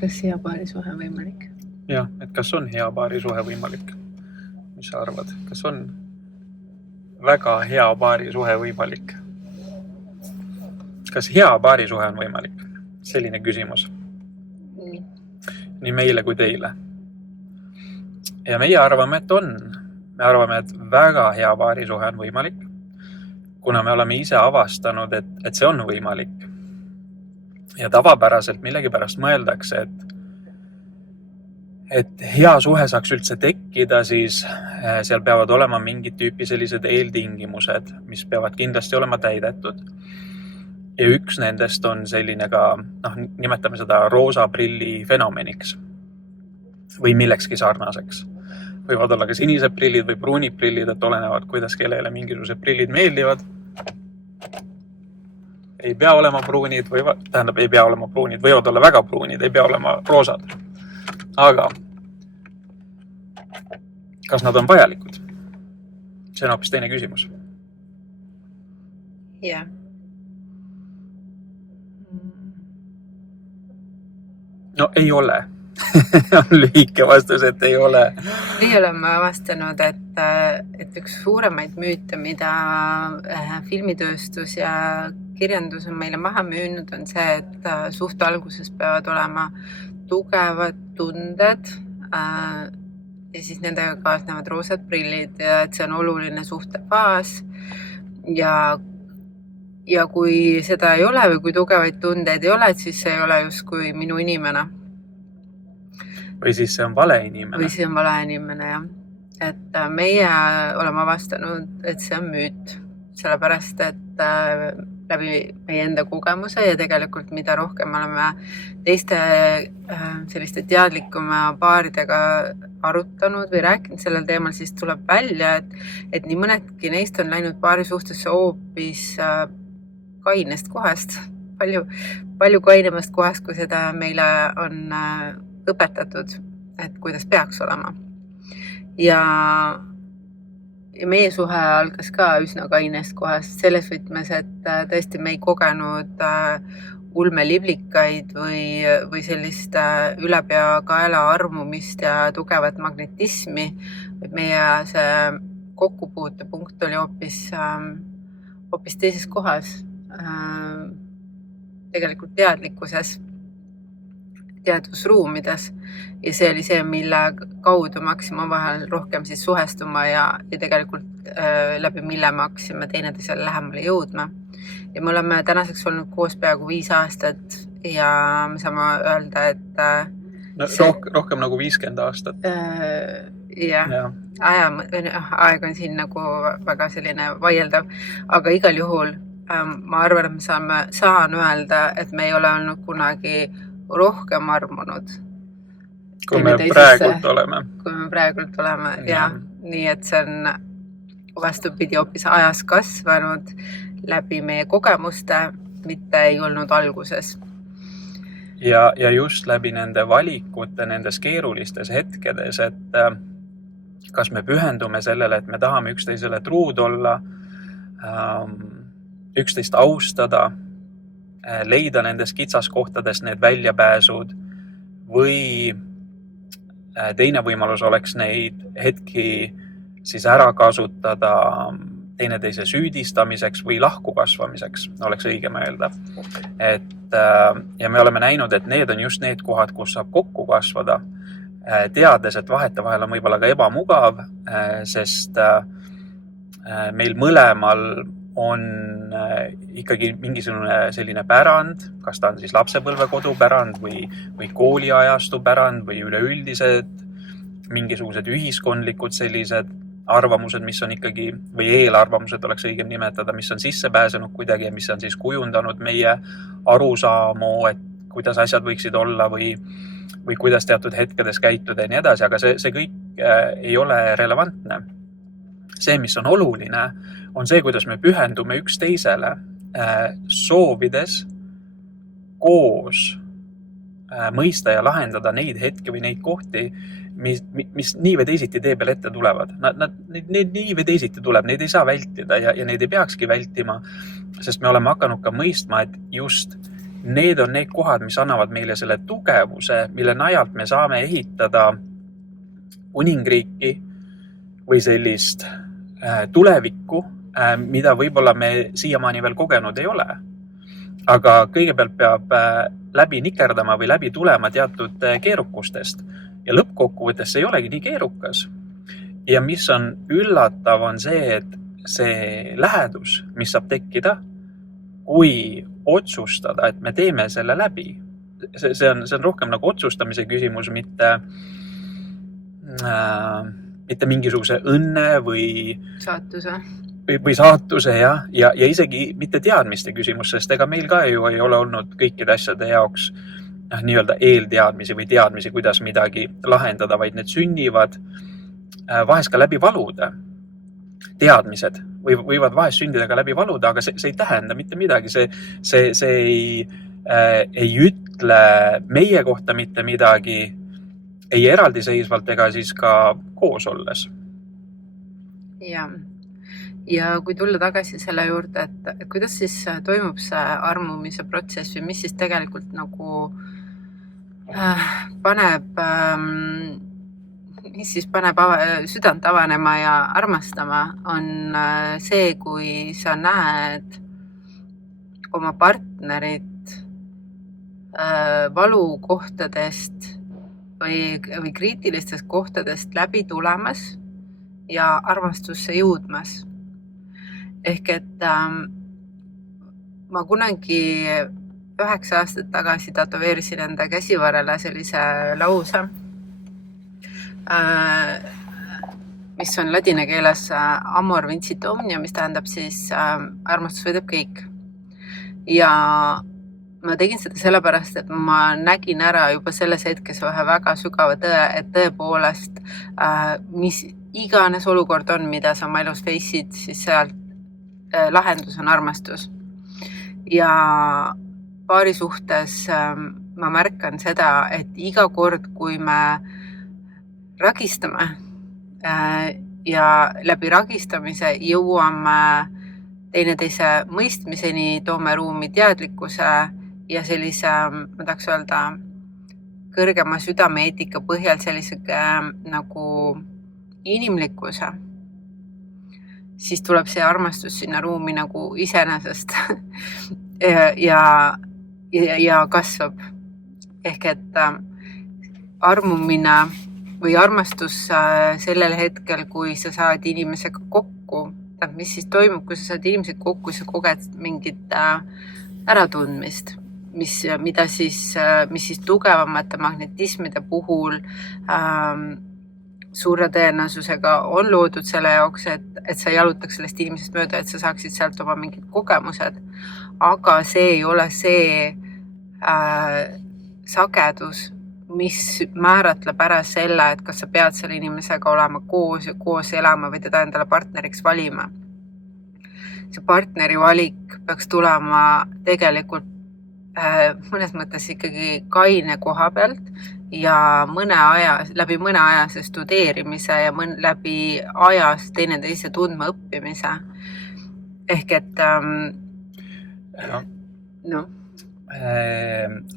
Kas hea paarisuhe on võimalik? Jah, et kas on hea paarisuhe võimalik? Mis sa arvad? Kas on väga hea paarisuhe võimalik? Kas hea paarisuhe on võimalik? Selline küsimus. Nii meile kui teile. Ja meie arvame, et on. Me arvame, et väga hea paarisuhe on võimalik, kuna me oleme ise avastanud, et see on võimalik. Ja tavapäraselt millegipärast mõeldakse, et hea suhe saaks üldse tekkida, siis seal peavad olema mingid tüüpi sellised eeltingimused, mis peavad kindlasti olema täidetud. Ja üks nendest on selline ka, nimetame seda roosa prilli fenomeniks või millekski sarnaseks. Võivad olla ka sinised prillid või pruunid prillid, et olenevad, kuidas kellele mingisugused prillid meeldivad. Ei pea olema pruunid, ei pea olema pruunid, võivad olla väga pruunid, ei pea olema roosad. Aga kas nad on vajalikud? See on hoopis teine küsimus. Jah. No ei ole. On lühike vastus, et ei ole. Meie oleme avastanud, et üks suuremaid müüte, mida filmitööstus ja kirjandus on meile maha müünud, on see, et suht alguses peavad olema tugevad tunded ja siis nendega kaasnevad roosad prillid ja et see on oluline suhtefaas ja kui seda ei ole või kui tugevaid tundeid ei ole, et siis see ei ole justkui minu inimene. Või siis see on vale inimene. Või see on vale inimene, jah. Et meie oleme avastanud, et see on müüt, sellepärast, et läbi meie enda kogemuse ja tegelikult mida rohkem oleme teiste selliste teadlikuma paaridega arutanud või rääkinud sellel teemal, siis tuleb välja, et nii mõnedki neist on läinud paari suhtesse hoopis kainest kohast, palju kainemast kohast, kui seda meile on õpetatud, et kuidas peaks olema. Ja meie suhe algas ka üsna kainest kohast selles võtmes, et tõesti me ei kogenud ulmeliblikaid või sellist ülepea kaela armumist ja tugevat magnetismi. Meie see kokkupuutepunkt oli hoopis teises kohas, tegelikult teadlikkuses, teadvusruumides ja see oli see, mille kaudu me hakkasime vahel rohkem siis suhestuma ja tegelikult läbi mille me hakkasime teineteisele lähemale jõudma. Ja me oleme tänaseks olnud koos peaaegu 5 aastat ja me saame öelda, et rohkem nagu 50 aastat. Aeg on siin nagu väga selline vaieldav, aga igal juhul ma arvan, et saan öelda, et me ei ole olnud kunagi rohkem armunud. Kui me praegult oleme. Kui me praegult oleme, jah. Nii, et see on vastupidi hoopis ajas kasvanud läbi meie kogemuste, mitte ei olnud alguses. Ja just läbi nende valikute, nendes keerulistes hetkedes, et kas me pühendume sellele, et me tahame üksteisele truud olla, üksteist austada, leida nendes kitsaskohtades need väljapääsud või teine võimalus oleks neid hetki siis ära kasutada teineteise süüdistamiseks või lahku kasvamiseks, oleks õigem öelda. Ja me oleme näinud, et need on just need kohad, kus saab kokku kasvada, teades, et vahetevahel on võib-olla ka ebamugav, sest meil mõlemal on ikkagi mingisugune selline pärand, kas ta on siis lapsepõlvekodu pärand või kooliajastu pärand või üleüldised mingisugused ühiskondlikud sellised arvamused, mis on ikkagi, või eelarvamused oleks õigem nimetada, mis on sisse pääsenud kuidagi ja mis on siis kujundanud meie arusaamu, et kuidas asjad võiksid olla või kuidas teatud hetkedes käituda ja nii edasi, aga see kõik ei ole relevantne. See, mis on oluline, on see, kuidas me pühendume üksteisele, soovides koos mõista ja lahendada neid hetki või neid kohti, mis nii või teisiti tee peal ette tulevad. Need nii või teisiti tuleb, neid ei saa vältida ja neid ei peakski vältima, sest me oleme hakanud ka mõistma, et just need on need kohad, mis annavad meile selle tugevuse, mille najalt me saame ehitada kuningriiki või sellist tulevikku, mida võib-olla me siiamaani veel kogenud ei ole. Aga kõigepealt peab läbi nikerdama või läbi tulema teatud keerukustest ja lõppkokkuvõttes see ei olegi nii keerukas. Ja mis on üllatav, on see, et see lähedus, mis saab tekkida, kui otsustada, et me teeme selle läbi. See on rohkem nagu otsustamise küsimus, mitte mingisuguse õnne või saatuse ja isegi mitte teadmiste küsimus, sest ega meil ka ju ei ole olnud kõikide asjade jaoks nii-öelda eelteadmisi või teadmisi, kuidas midagi lahendada, vaid need sünnivad vahest ka läbi valude. Teadmised võivad vahest sündida ka läbi valuda, aga see ei tähenda mitte midagi. See ei ütle meie kohta mitte midagi, ei eraldiseisvalt ega siis ka koos olles. Ja kui tulla tagasi selle juurde, et kuidas siis toimub see armumise protsess või mis siis tegelikult nagu paneb südant avanema ja armastama, on see, kui sa näed oma partnerit valukohtadest või kriitilistest kohtadest läbi tulemas ja armastusse jõudmas. Ehk et ma kunagi 9 aastat tagasi tatoveerisin enda käsivarrele sellise lause, mis on ladina keeles amor vincit omnia, mis tähendab siis armastus võidab kõik. Ja ma tegin seda sellepärast, et ma nägin ära juba selles hetkes ühe väga sügava tõe, et tõepoolest, mis iganes olukord on, mida sa oma elus face'id, siis sealt lahendus on armastus. Ja paari suhtes ma märkan seda, et iga kord, kui me ragistame ja läbi ragistamise jõuame teineteise mõistmiseni, toome ruumi teadlikkuse ja sellise, ma tahaks öelda, kõrgema südameeetika põhjal sellise nagu inimlikkuse, siis tuleb see armastus sinna ruumi nagu iseenesest ja kasvab. Ehk et armumine või armastus sellel hetkel, kui sa saad inimesega kokku, mis siis toimub, kui sa saad inimesega kokku, sa koged mingit äratundmist, mis siis tugevamate magnetismide puhul suure tõenäosusega on loodud selle jaoks, et sa jalutaks sellest inimesest mööda, et sa saaksid sealt oma mingid kogemused. Aga see ei ole see sagedus, mis määratleb ära selle, et kas sa pead selle inimesega olema koos ja koos elama või teda endale partneriks valima. See partneri valik peaks tulema tegelikult mõnes mõttes ikkagi kaine koha pealt ja läbi mõne ajase studeerimise ja läbi ajas teineteise tundma õppimise. Ehk et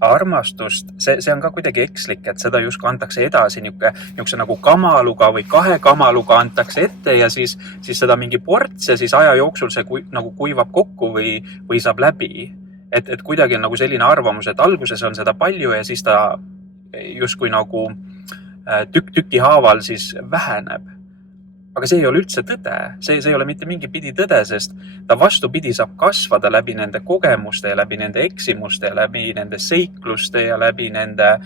armastust, see on ka kuidagi ekslik, et seda justkui antakse edasi niisuguse nagu kamaluga või 2 kamaluga antakse ette ja siis seda mingi ports ja siis aja jooksul see nagu kuivab kokku või saab läbi. Et kuidagi on nagu selline arvamus, et alguses on seda palju ja siis ta justkui nagu tüki haaval siis väheneb. Aga see ei ole üldse tõde. See ei ole mitte mingi pidi tõde, sest ta vastupidi saab kasvada läbi nende kogemuste ja läbi nende eksimuste ja läbi nende seikluste ja läbi nende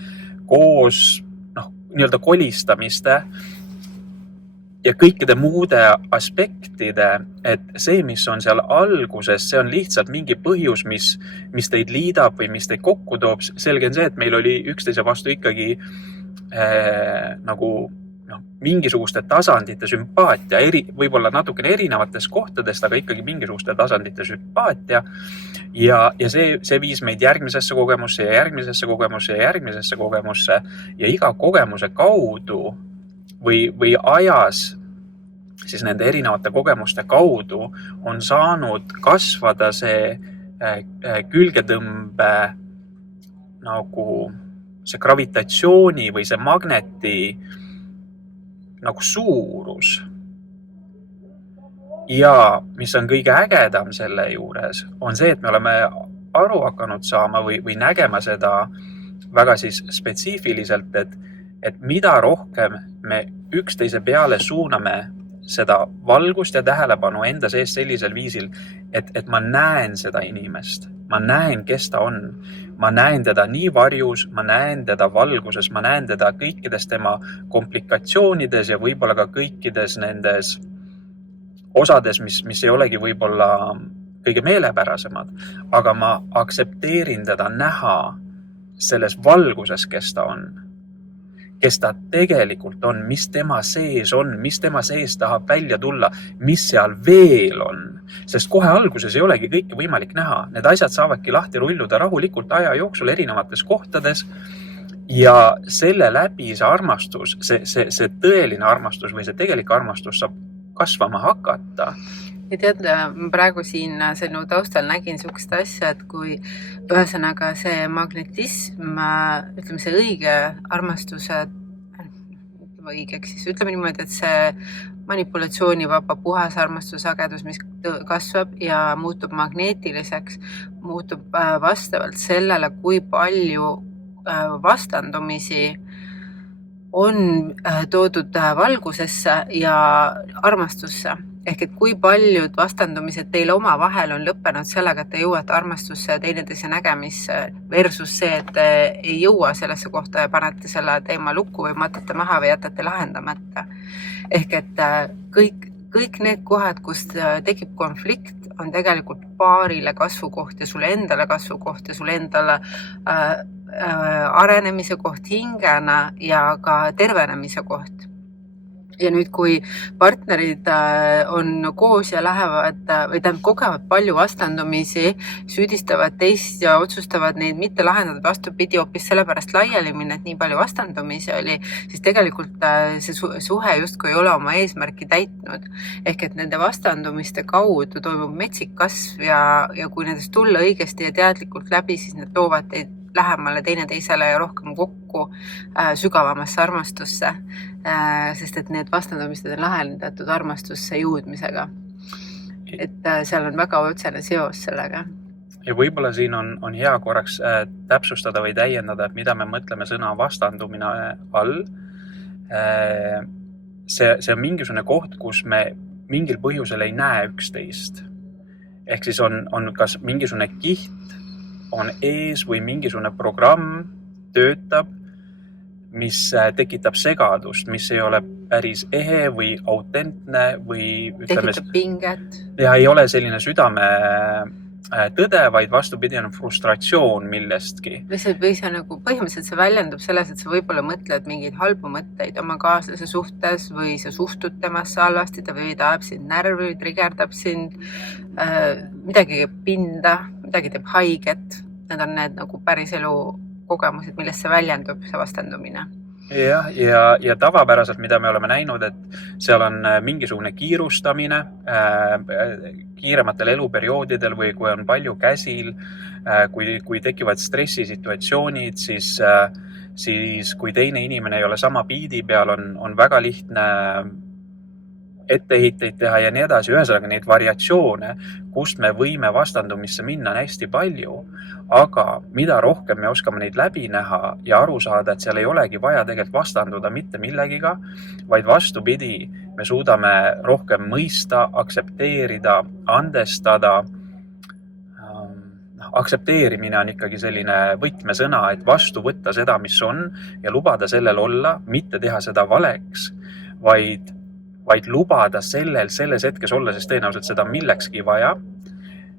koos nii-öelda kolistamiste ja kõikide muude aspektide, et see, mis on seal alguses, see on lihtsalt mingi põhjus, mis teid liidab või mis teid kokku toob. Selge on see, et meil oli üksteise vastu ikkagi nagu mingisuguste tasandite sümpaatia, võib-olla natukene erinevatest kohtadest, aga ikkagi mingisuguste tasandite sümpaatia. Ja see viis meid järgmisesse kogemusse ja järgmisesse kogemusse ja järgmisesse kogemusse ja iga kogemuse kaudu või ajas siis nende erinevate kogemuste kaudu on saanud kasvada see külgetõmbe nagu see gravitatsiooni või see magneti nagu suurus. Ja mis on kõige ägedam selle juures, on see, et me oleme aru hakanud saama või nägema seda väga siis spetsiifiliselt, et mida rohkem me üksteise peale suuname seda valgust ja tähelepanu enda sees sellisel viisil, et ma näen seda inimest, ma näen, kes ta on, ma näen teda nii varjus, ma näen teda valguses, ma näen teda kõikides tema komplikatsioonides ja võib-olla ka kõikides nendes osades, mis ei olegi võib-olla kõige meelepärasemad, aga ma aktsepteerin teda näha selles valguses, kes ta tegelikult on, mis tema sees on, mis tema sees tahab välja tulla, mis seal veel on. Sest kohe alguses ei olegi kõike võimalik näha. Need asjad saavadki lahti rulluda rahulikult aja jooksul erinevates kohtades ja selle läbi see armastus, see tõeline armastus või see tegelik armastus saab kasvama hakata. Ja tead, ma praegu siin sinu taustal nägin sihukest asja, et kui ühesõnaga see magnetism, ütleme see õige armastuse, õigeks, siis ütleme niimoodi, et see manipulatsioonivaba puhas armastussagedus, mis kasvab ja muutub magneetiliseks, muutub vastavalt sellele, kui palju vastandumisi on toodud valgusesse ja armastusse. Ehk et kui paljud vastandumised teil oma vahel on lõppenud sellega, et te jõuate armastusse ja teineteise nägemisse versus see, et te ei jõua sellesse kohta ja panete selle teema lukku või matate maha või jätate lahendamata. Ehk et kõik need kohad, kus tekib konflikt, on tegelikult paarile kasvukoht ja sulle endale kasvukoht ja sulle endale arenemise koht hingena ja ka tervenemise koht. Ja nüüd, kui partnerid on koos ja lähevad või kogevad palju vastandumisi, süüdistavad teist ja otsustavad neid mitte lahendada vastupidi hoopis sellepärast laiali minna, et nii palju vastandumisi oli, siis tegelikult see suhe justkui ei ole oma eesmärki täitnud. Ehk et nende vastandumiste kaudu toimub metsik kasv ja kui nendest tulla õigesti ja teadlikult läbi, siis need toovad teid lähemale teineteisele ja rohkem kokku sügavamasse armastusse, sest et need vastandumised on lahendatud armastusse jõudmisega. Et seal on väga otsene seos sellega. Ja võib-olla siin on hea korraks täpsustada või täiendada, et mida me mõtleme sõna vastandumine all. See on mingisugune koht, kus me mingil põhjusel ei näe üksteist. Ehk siis on kas mingisugune kiht on ees või mingisugune programm töötab, mis tekitab segadust, mis ei ole päris ehe või autentne või tekitab pinget. Ja ei ole selline südame tõde, vaid vastupidi on frustratsioon millestki. Või see nagu põhimõtteliselt see väljendub selles, et sa võib-olla mõtled mingeid halbu mõtteid oma kaaslase suhtes või sa suhtud temasse halvasti, ta või ta ajab sind närvi, trigerdab sind, midagi pinda, midagi teeb haiget. Need on need nagu päris elu kogemused, millest see väljendub, see vastandumine. Ja tavapäraselt, mida me oleme näinud, et seal on mingisugune kiirustamine kiirematel eluperioodidel või kui on palju käsil, kui tekivad stressisituatsioonid, siis kui teine inimene ei ole sama biidi peal, on väga lihtne etteheiteid teha ja nii edasi. Ühesõnaga neid variatsioone, kust me võime vastandumisse minna, on hästi palju. Aga mida rohkem me oskame neid läbi näha ja aru saada, et seal ei olegi vaja tegelikult vastanduda mitte millegiga, vaid vastupidi, me suudame rohkem mõista, aktsepteerida, andestada. Aktsepteerimine on ikkagi selline võtmesõna, et vastu võtta seda, mis on ja lubada sellel olla, mitte teha seda valeks, vaid lubada selles hetkes olla, sest tõenäoliselt seda millekski vaja,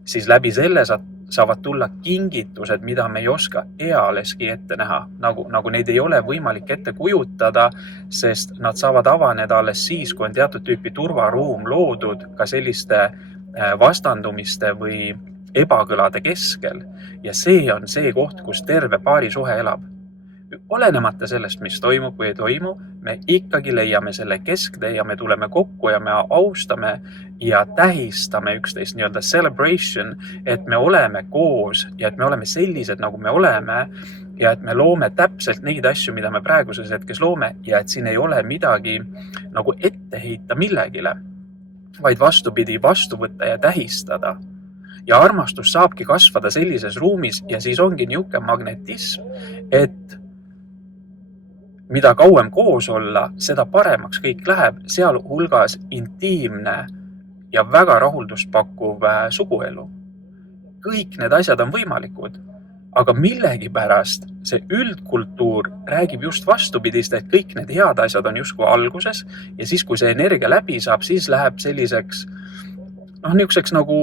siis läbi selle saavad tulla kingitused, mida me ei oska ealeski ette näha. Nagu neid ei ole võimalik ette kujutada, sest nad saavad avaneda alles siis, kui on teatud tüüpi turvaruum loodud ka selliste vastandumiste või ebakõlade keskel. Ja see on see koht, kus terve paari suhe elab. Olenemata sellest, mis toimub või ei toimu, me ikkagi leiame selle kesktee ja me tuleme kokku ja me austame ja tähistame üksteist celebration, et me oleme koos ja et me oleme sellised, nagu me oleme ja et me loome täpselt neid asju, mida me praeguses hetkes loome ja et siin ei ole midagi nagu ette heita millegile, vaid vastupidi vastu võtta ja tähistada. Ja armastus saabki kasvada sellises ruumis ja siis ongi niuke magnetism, et mida kauem koos olla, seda paremaks kõik läheb, sealhulgas intiimne ja väga rahuldust pakkuv suguelu. Kõik need asjad on võimalikud, aga millegipärast see üldkultuur räägib just vastupidist, et kõik need head asjad on justkui alguses ja siis, kui see energia läbi saab, siis läheb selliseks niisuguseks nagu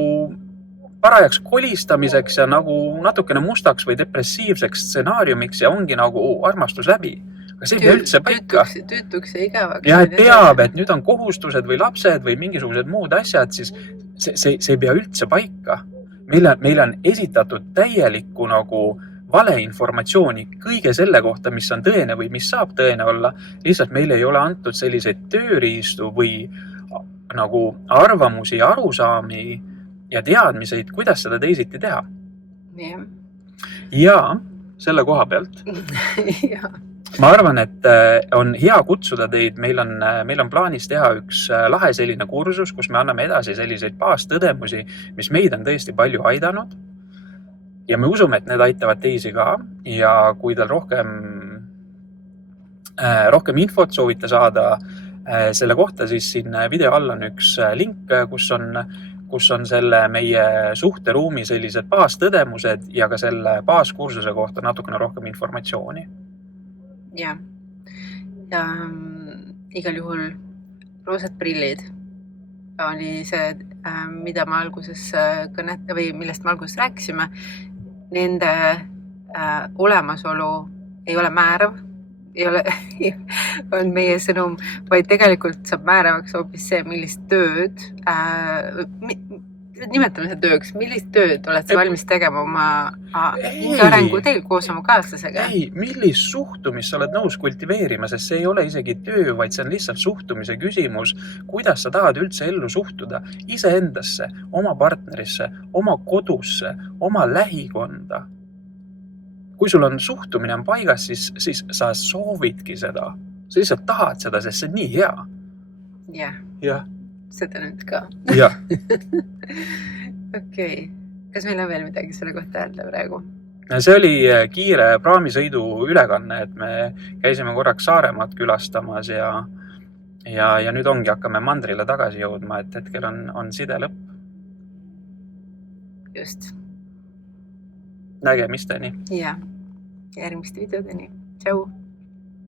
parajaks kolistamiseks ja nagu natukene mustaks või depressiivseks stsenaariumiks ja ongi nagu armastus läbi. Aga see ei pea üldse paika. Tüütuks ja igavaks. Ja et peab, et nüüd on kohustused või lapsed või mingisugused muud asjad, siis see ei pea üldse paika. Meile on esitatud täielikku nagu valeinformatsiooni kõige selle kohta, mis on tõene või mis saab tõene olla. Lihtsalt meile ei ole antud selliseid tööriistu või nagu arvamusi ja arusaami ja teadmiseid, kuidas seda teisiti teha. Ja selle koha pealt. Ma arvan, et on hea kutsuda teid, meil on plaanis teha üks lahe selline kursus, kus me anname edasi selliseid baastõdemusi, mis meid on tõesti palju aidanud. Ja me usume, et need aitavad teisi ka. Ja kui teil rohkem infot soovite saada selle kohta, siis siin video all on üks link, kus on selle meie suhteruumi sellised baastõdemused ja ka selle baaskursuse kohta natukene rohkem informatsiooni. Ja igal juhul roosad prillid oli see, mida ma alguses või millest me alguses rääkisime. Nende olemasolu ei ole määrav, ei ole on meie sõnum, vaid tegelikult saab määravaks hoopis see, millist tööd nimetame seda tööks, millist tööd oled sa valmis tegema oma arengu teil koos oma kaaslasega? Ei, millist suhtumist sa oled nõus kultiveerima, sest see ei ole isegi töö, vaid see on lihtsalt suhtumise küsimus, kuidas sa tahad üldse ellu suhtuda iseendasse, oma partnerisse, oma kodusse, oma lähikonda. Kui sul on suhtumine on paigas, siis sa soovidki seda. Sa lihtsalt tahad seda, sest see on nii hea. Jah. Seda nüüd ka. Jah. Okei. Kas meil on veel midagi selle kohta öelda praegu? See oli kiire praamisõidu ülekanne, et me käisime korraks Saaremaad külastamas ja nüüd ongi hakkame mandrile tagasi jõudma, et hetkel on side lõpp. Just. Nägemisteni. Ja järgmiste videodeni. Tšau!